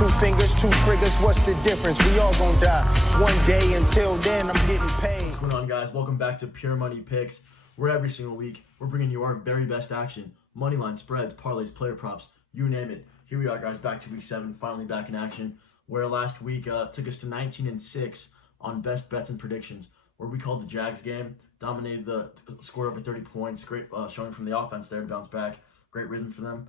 2 fingers, 2 triggers, what's the difference? We all gonna die one day. Until then, I'm getting paid. What's going on, guys? Welcome back to Pure Money Picks, where every single week we're bringing you our very best action, money line spreads, parlays, player props, you name it. Here we are, guys, back to week 7, finally back in action, where last week took us to 19-6 on best bets and predictions, where we called the Jags game, dominated the score over 30 points, great showing from the offense there to bounce back, great rhythm for them.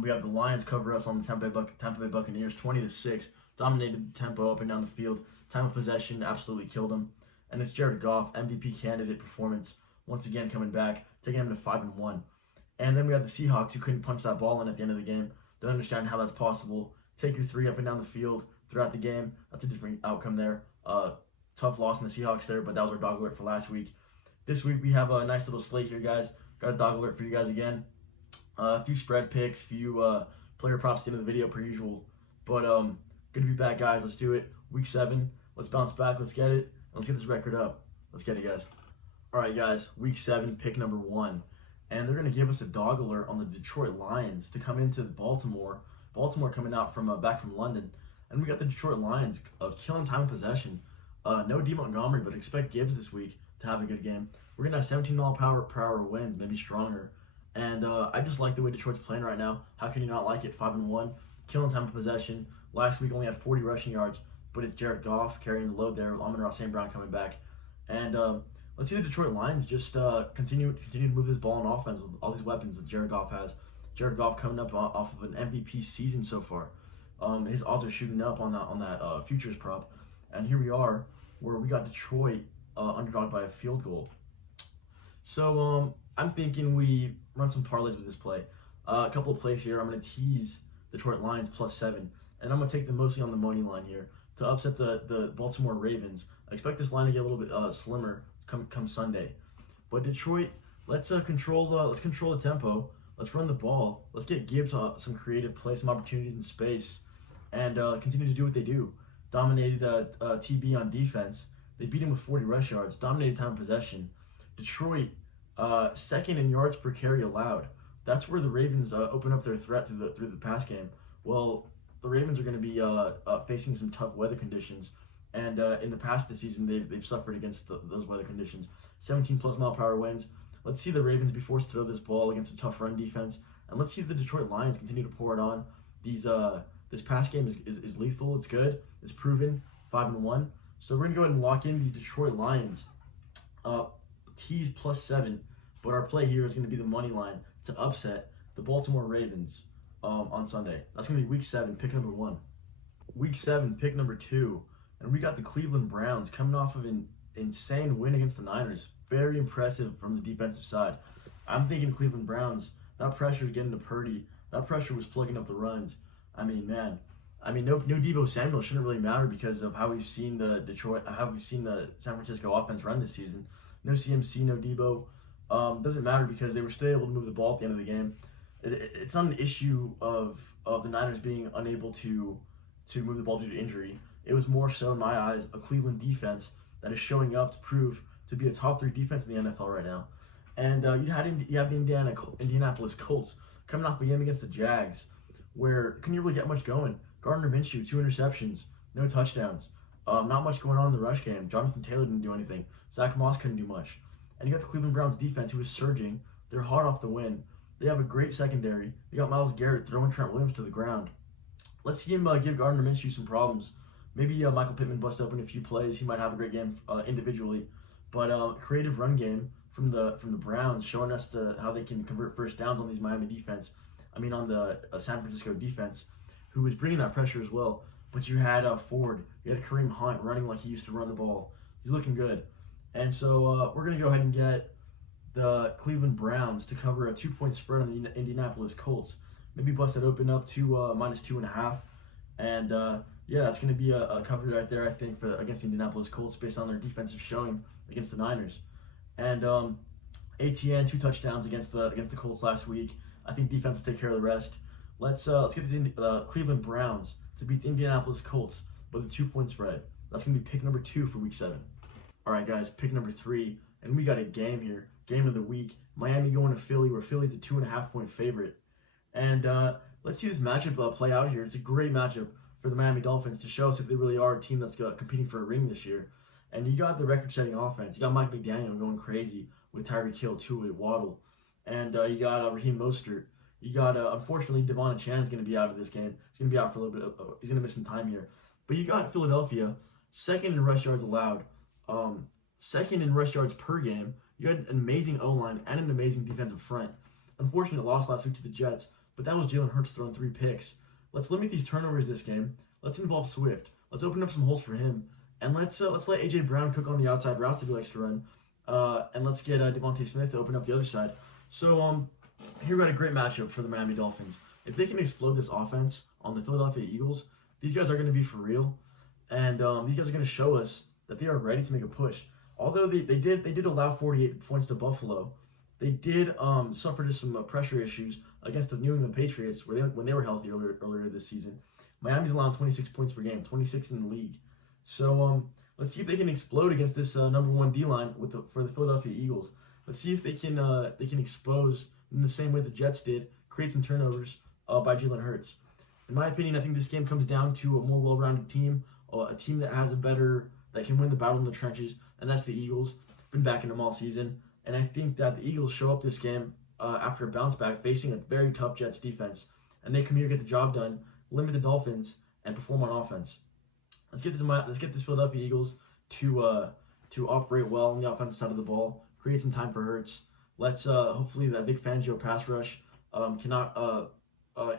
We have the Lions cover us on the Tampa Bay Buccaneers, 20-6, dominated the tempo up and down the field, time of possession absolutely killed them, and it's Jared Goff, MVP candidate performance, once again coming back, taking him to 5-1. And then we have the Seahawks, who couldn't punch that ball in at the end of the game. Don't understand how that's possible. Take your 3 up and down the field throughout the game. That's a different outcome there. Tough loss in the Seahawks there, but that was our dog alert for last week. This week we have a nice little slate here, guys. Got a dog alert for you guys again. A few spread picks, few player props at the end of the video per usual. But good to be back, guys. Let's do it. Week 7. Let's bounce back. Let's get it. Let's get this record up. Let's get it, guys. All right, guys. Week 7, pick number 1. And they're going to give us a dog alert on the Detroit Lions to come into Baltimore. Baltimore coming out from back from London. And we got the Detroit Lions killing time of possession. No D. Montgomery, but expect Gibbs this week to have a good game. We're going to have 17 mile per hour winds, maybe stronger. And I just like the way Detroit's playing right now. How can you not like it? 5-1, killing time of possession. Last week only had 40 rushing yards, but it's Jared Goff carrying the load there. Amon-Ra St. Brown coming back. And let's see the Detroit Lions just continue to move this ball on offense with all these weapons that Jared Goff has. Jared Goff coming up off of an MVP season so far. His odds are shooting up on that futures prop. And here we are, where we got Detroit underdog by a field goal. So I'm thinking we run some parlays with this play. A couple of plays here. I'm going to tease Detroit Lions +7, and I'm going to take them mostly on the money line here to upset the Baltimore Ravens. I expect this line to get a little bit slimmer come Sunday. But Detroit, let's control the tempo. Let's run the ball. Let's get Gibbs some creative play, some opportunities in space, and continue to do what they do. Dominated TB on defense. They beat him with 40 rush yards. Dominated time of possession. Detroit, second in yards per carry allowed. That's where the Ravens open up their threat through the pass game. Well, the Ravens are going to be facing some tough weather conditions, and in the past this season they've suffered against those weather conditions. 17+ mile per hour winds. Let's see the Ravens be forced to throw this ball against a tough run defense, and let's see the Detroit Lions continue to pour it on. This pass game is lethal. It's good. It's proven. 5-1. So we're gonna go ahead and lock in the Detroit Lions. Tease +7, but our play here is going to be the money line to upset the Baltimore Ravens on Sunday. That's going to be week 7, pick number 1. Week 7, pick number 2, and we got the Cleveland Browns coming off of an insane win against the Niners. Very impressive from the defensive side. I'm thinking Cleveland Browns. That pressure is getting to Purdy. That pressure was plugging up the runs. I mean, man. No Deebo Samuel shouldn't really matter because of how we've seen the San Francisco offense run this season. No CMC, no Debo. Doesn't matter because they were still able to move the ball at the end of the game. It's not an issue of the Niners being unable to move the ball due to injury. It was more so, in my eyes, a Cleveland defense that is showing up to prove to be a top 3 defense in the NFL right now. And you have the Indianapolis Colts coming off a game against the Jags, where couldn't really get much going. Gardner Minshew, 2 interceptions, no touchdowns. Not much going on in the rush game. Jonathan Taylor didn't do anything. Zach Moss couldn't do much. And you got the Cleveland Browns defense, who is surging. They're hot off the win. They have a great secondary. They got Myles Garrett throwing Trent Williams to the ground. Let's see him give Gardner Minshew some problems. Maybe Michael Pittman busts open a few plays. He might have a great game individually. But creative run game from the Browns, showing us how they can convert first downs on these Miami defense. On the San Francisco defense, who was bringing that pressure as well. But you had Ford, you had Kareem Hunt running like he used to run the ball. He's looking good. And so we're going to go ahead and get the Cleveland Browns to cover a 2-point spread on the Indianapolis Colts. Maybe bust that open up to -2.5. And yeah, that's going to be a cover right there, I think, against the Indianapolis Colts based on their defensive showing against the Niners. And ATN, 2 touchdowns against the Colts last week. I think defense will take care of the rest. Let's get the Cleveland Browns to beat the Indianapolis Colts with a 2-point spread. That's going to be pick number 2 for week 7. All right, guys, pick number 3, and we got a game here. Game of the week. Miami going to Philly, where Philly's a 2.5-point favorite. And let's see this matchup play out here. It's a great matchup for the Miami Dolphins to show us if they really are a team that's competing for a ring this year. And you got the record-setting offense. You got Mike McDaniel going crazy with Tyreek Hill, Tua, Waddle. And you got Raheem Mostert. You got, unfortunately, Devon Chan is going to be out of this game. He's going to be out for a little bit. He's going to miss some time here. But you got Philadelphia, second in rush yards allowed, second in rush yards per game. You had an amazing O-line and an amazing defensive front. Unfortunate loss last week to the Jets, but that was Jalen Hurts throwing 3 picks. Let's limit these turnovers this game. Let's involve Swift. Let's open up some holes for him. And let's let A.J. Brown cook on the outside routes that he likes to run. And let's get Devontae Smith to open up the other side. So here we got a great matchup for the Miami Dolphins. If they can explode this offense on the Philadelphia Eagles, these guys are going to be for real. And these guys are going to show us that they are ready to make a push. Although they did allow 48 points to Buffalo, they did suffer just some pressure issues against the New England Patriots when they were healthy earlier this season. Miami's allowing 26 points per game, 26 in the league. So let's see if they can explode against this number 1 D-line for the Philadelphia Eagles. Let's see if they can expose in the same way the Jets did, create some turnovers by Jalen Hurts. In my opinion, I think this game comes down to a more well-rounded team, a team that can win the battle in the trenches, and that's the Eagles. Been backing them all season, and I think that the Eagles show up this game after a bounce back, facing a very tough Jets defense, and they come here, get the job done, limit the Dolphins, and perform on offense. Let's get this Philadelphia Eagles to operate well on the offensive side of the ball, create some time for Hurts. Let's hopefully that Vic Fangio pass rush cannot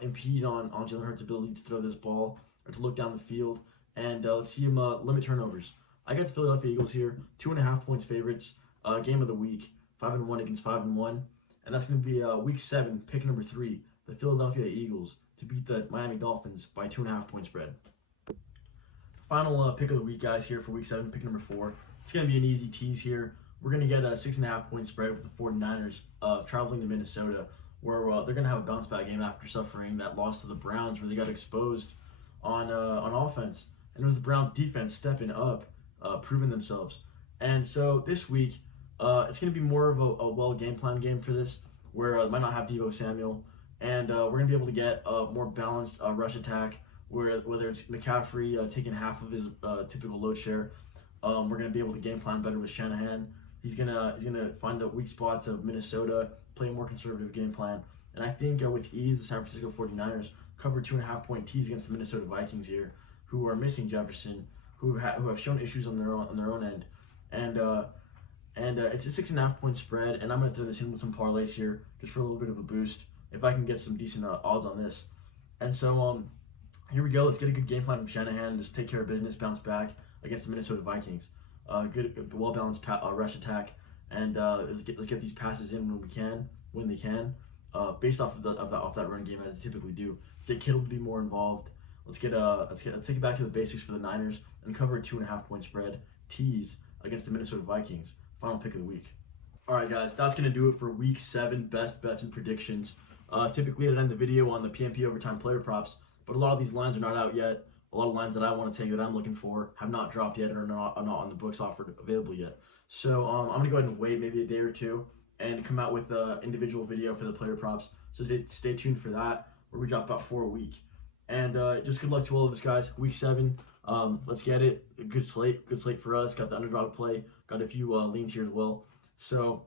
impede on Jalen Hurts' ability to throw this ball or to look down the field, and let's see him limit turnovers. I got the Philadelphia Eagles here, 2.5 points favorites. Game of the week, 5-1 against 5-1, and that's going to be week 7, pick number 3, the Philadelphia Eagles to beat the Miami Dolphins by 2.5 point spread. Final pick of the week, guys, here for week 7, pick number 4. It's going to be an easy tease here. We're going to get a 6.5 point spread with the 49ers traveling to Minnesota, where they're going to have a bounce back game after suffering that loss to the Browns, where they got exposed on offense, and it was the Browns defense stepping up, proving themselves. And so this week, it's going to be more of a well game plan game for this, where it might not have Deebo Samuel, and we're going to be able to get a more balanced rush attack, whether it's McCaffrey taking half of his typical load share. We're going to be able to game plan better with Shanahan. He's gonna find the weak spots of Minnesota, play a more conservative game plan, and I think with ease, the San Francisco 49ers cover 2.5 point tees against the Minnesota Vikings here, who are missing Jefferson, who have shown issues on their own end, and it's a 6.5 point spread, and I'm gonna throw this in with some parlays here just for a little bit of a boost if I can get some decent odds on this. And so here we go. Let's get a good game plan from Shanahan. Just take care of business, bounce back against the Minnesota Vikings. Good, well-balanced rush attack, and let's get these passes in when they can, based off of that run game as they typically do. Let's get Kittle to be more involved. Let's take it back to the basics for the Niners and cover a 2.5 point spread tease against the Minnesota Vikings. Final pick of the week. All right, guys, that's gonna do it for Week 7 best bets and predictions. Typically, I'd end the video on the PMP overtime player props, but a lot of these lines are not out yet. A lot of lines that I want to take that I'm looking for have not dropped yet or are not on the books offered available yet. So I'm going to go ahead and wait maybe a day or two and come out with an individual video for the player props. So stay tuned for that, where we drop about 4 a week. And just good luck to all of us, guys. Week 7, let's get it. A good slate for us. Got the underdog play. Got a few leans here as well. So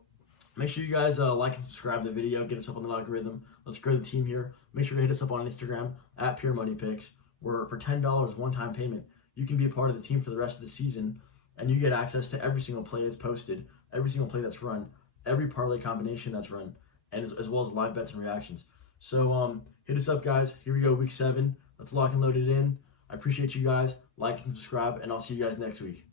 make sure you guys like and subscribe to the video. Get us up on the algorithm. Let's grow the team here. Make sure to hit us up on Instagram at Pure Money Picks, where for $10 one-time payment, you can be a part of the team for the rest of the season, and you get access to every single play that's posted, every single play that's run, every parlay combination that's run, and as well as live bets and reactions. So hit us up, guys. Here we go, Week 7. Let's lock and load it in. I appreciate you guys. Like and subscribe, and I'll see you guys next week.